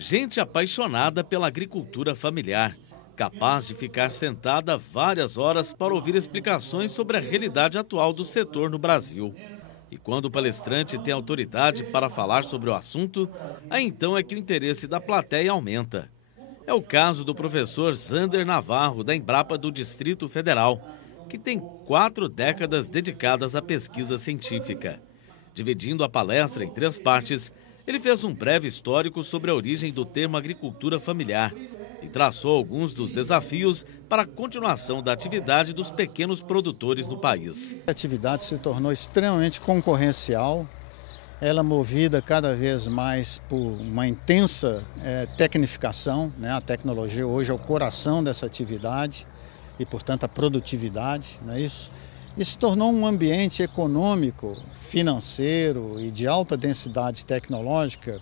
Gente apaixonada pela agricultura familiar, capaz de ficar sentada várias horas para ouvir explicações sobre a realidade atual do setor no Brasil. E quando o palestrante tem autoridade para falar sobre o assunto, aí então é que o interesse da plateia aumenta. É o caso do professor Zander Navarro, da Embrapa do Distrito Federal, que tem 4 décadas dedicadas à pesquisa científica. Dividindo a palestra em 3 partes, ele fez um breve histórico sobre a origem do termo agricultura familiar e traçou alguns dos desafios para a continuação da atividade dos pequenos produtores no país. A atividade se tornou extremamente concorrencial, ela movida cada vez mais por uma intensa tecnificação, né? A tecnologia hoje é o coração dessa atividade e, portanto, a produtividade, não é isso? Isso tornou um ambiente econômico, financeiro e de alta densidade tecnológica,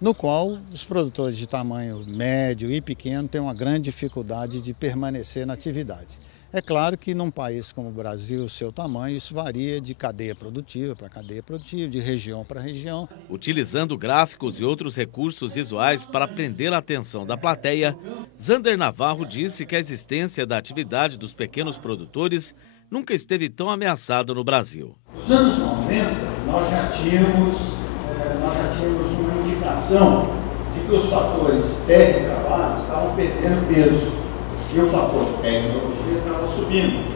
no qual os produtores de tamanho médio e pequeno têm uma grande dificuldade de permanecer na atividade. É claro que num país como o Brasil, o seu tamanho, isso varia de cadeia produtiva para cadeia produtiva, de região para região. Utilizando gráficos e outros recursos visuais para prender a atenção da plateia, Zander Navarro disse que a existência da atividade dos pequenos produtores nunca esteve tão ameaçada no Brasil. Nos anos 90, nós já tínhamos uma indicação de que os fatores terra e trabalho estavam perdendo peso e o fator tecnologia estava subindo.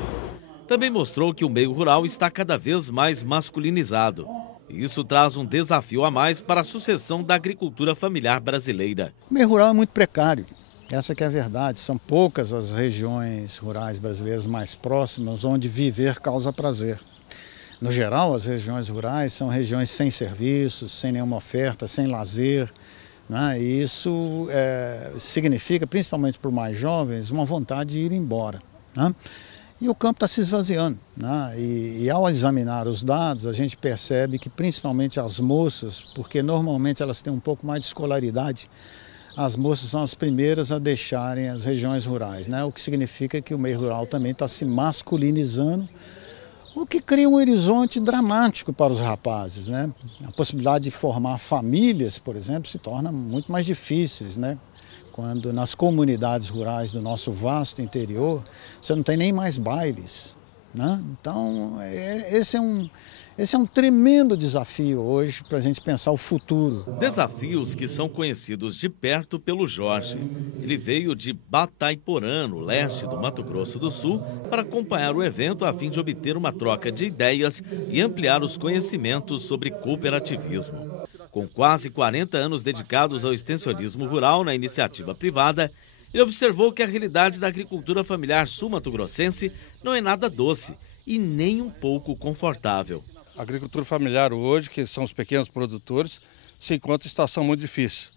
Também mostrou que o meio rural está cada vez mais masculinizado. E isso traz um desafio a mais para a sucessão da agricultura familiar brasileira. O meio rural é muito precário. Essa que é a verdade, são poucas as regiões rurais brasileiras mais próximas onde viver causa prazer. No geral, as regiões rurais são regiões sem serviços, sem nenhuma oferta, sem lazer, né? E isso significa, principalmente para os mais jovens, uma vontade de ir embora, né? E o campo está se esvaziando, né? E ao examinar os dados, a gente percebe que principalmente as moças, porque normalmente elas têm um pouco mais de escolaridade, as moças são as primeiras a deixarem as regiões rurais, né? O que significa que o meio rural também está se masculinizando, o que cria um horizonte dramático para os rapazes, né? A possibilidade de formar famílias, por exemplo, se torna muito mais difíceis, né? Quando nas comunidades rurais do nosso vasto interior, você não tem nem mais bailes, né? Então, esse é um tremendo desafio hoje para a gente pensar o futuro. Desafios que são conhecidos de perto pelo Jorge. Ele veio de Batayporã, no leste do Mato Grosso do Sul, para acompanhar o evento a fim de obter uma troca de ideias e ampliar os conhecimentos sobre cooperativismo. Com quase 40 anos dedicados ao extensionismo rural na iniciativa privada, ele observou que a realidade da agricultura familiar sul-mato-grossense não é nada doce e nem um pouco confortável. A agricultura familiar hoje, que são os pequenos produtores, se encontra em situação muito difícil.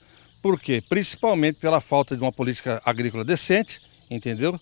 Por quê? Principalmente pela falta de uma política agrícola decente, entendeu?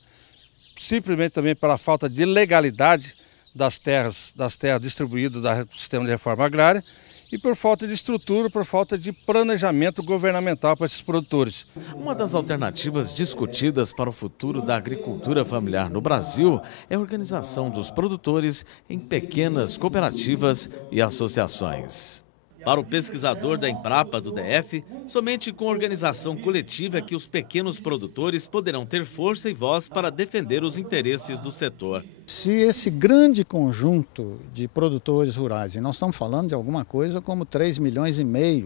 Simplesmente também pela falta de legalidade das terras distribuídas do sistema de reforma agrária e por falta de estrutura, por falta de planejamento governamental para esses produtores. Uma das alternativas discutidas para o futuro da agricultura familiar no Brasil é a organização dos produtores em pequenas cooperativas e associações. Para o pesquisador da Embrapa do DF, somente com organização coletiva é que os pequenos produtores poderão ter força e voz para defender os interesses do setor. Se esse grande conjunto de produtores rurais, e nós estamos falando de alguma coisa como 3,5 milhões de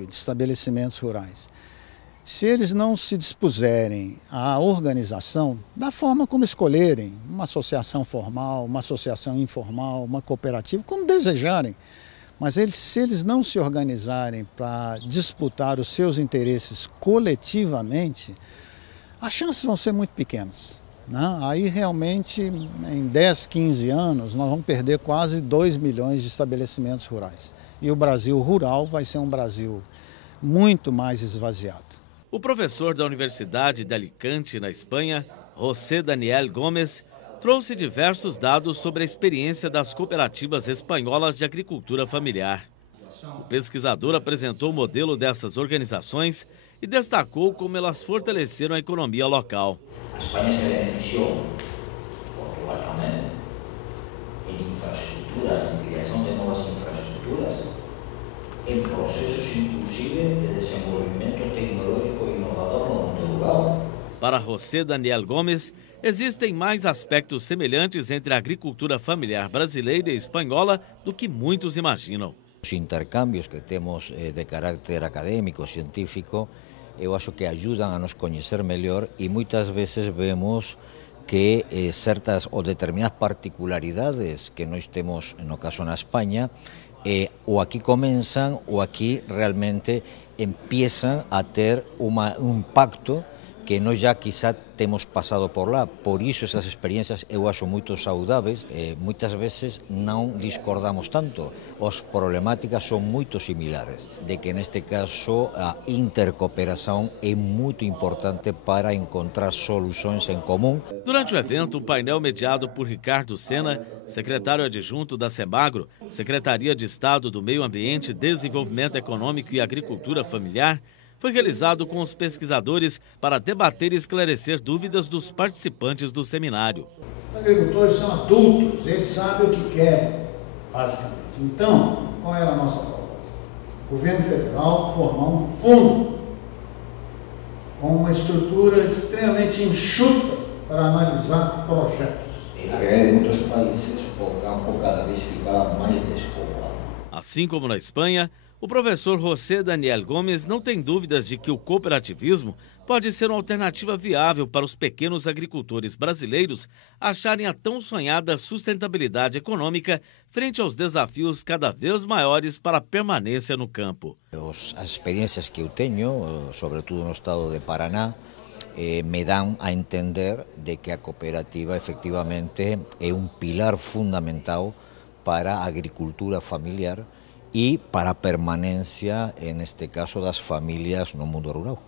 estabelecimentos rurais, se eles não se dispuserem à organização, da forma como escolherem, uma associação formal, uma associação informal, uma cooperativa, como desejarem, mas se eles não se organizarem para disputar os seus interesses coletivamente, as chances vão ser muito pequenas, né? Aí realmente, em 10, 15 anos, nós vamos perder quase 2 milhões de estabelecimentos rurais. E o Brasil rural vai ser um Brasil muito mais esvaziado. O professor da Universidade de Alicante, na Espanha, José Daniel Gomes, trouxe diversos dados sobre a experiência das cooperativas espanholas de agricultura familiar. O pesquisador apresentou o modelo dessas organizações e destacou como elas fortaleceram a economia local. A Espanha se beneficiou, Portugal também, em infraestruturas, em criação de novas infraestruturas, em processos inclusive de desenvolvimento tecnológico e Para José Daniel Gomes, existem mais aspectos semelhantes entre a agricultura familiar brasileira e espanhola do que muitos imaginam. Os intercâmbios que temos de carácter acadêmico, científico, eu acho que ajudam a nos conhecer melhor e muitas vezes vemos que certas ou determinadas particularidades que nós temos, no caso na Espanha, ou aqui começam ou aqui realmente empiezan a ter um impacto que nós já quizá temos passado por lá. Por isso essas experiências eu acho muito saudáveis. Muitas vezes não discordamos tanto, as problemáticas são muito similares, de que neste caso a intercooperação é muito importante para encontrar soluções em comum. Durante o evento, um painel mediado por Ricardo Sena, secretário adjunto da Semagro, Secretaria de Estado do Meio Ambiente, Desenvolvimento Econômico e Agricultura Familiar, foi realizado com os pesquisadores para debater e esclarecer dúvidas dos participantes do seminário. Os agricultores são adultos, eles sabem o que querem, basicamente. Então, qual era a nossa proposta? O governo federal formar um fundo com uma estrutura extremamente enxuta para analisar projetos. A realidade de muitos países, o campo cada vez fica mais despovoado. Assim como na Espanha, o professor José Daniel Gomes não tem dúvidas de que o cooperativismo pode ser uma alternativa viável para os pequenos agricultores brasileiros acharem a tão sonhada sustentabilidade econômica frente aos desafios cada vez maiores para a permanência no campo. As experiências que eu tenho, sobretudo no estado de Paraná, me dão a entender de que a cooperativa efectivamente é um pilar fundamental para a agricultura familiar e para a permanência, neste caso, das famílias no mundo rural.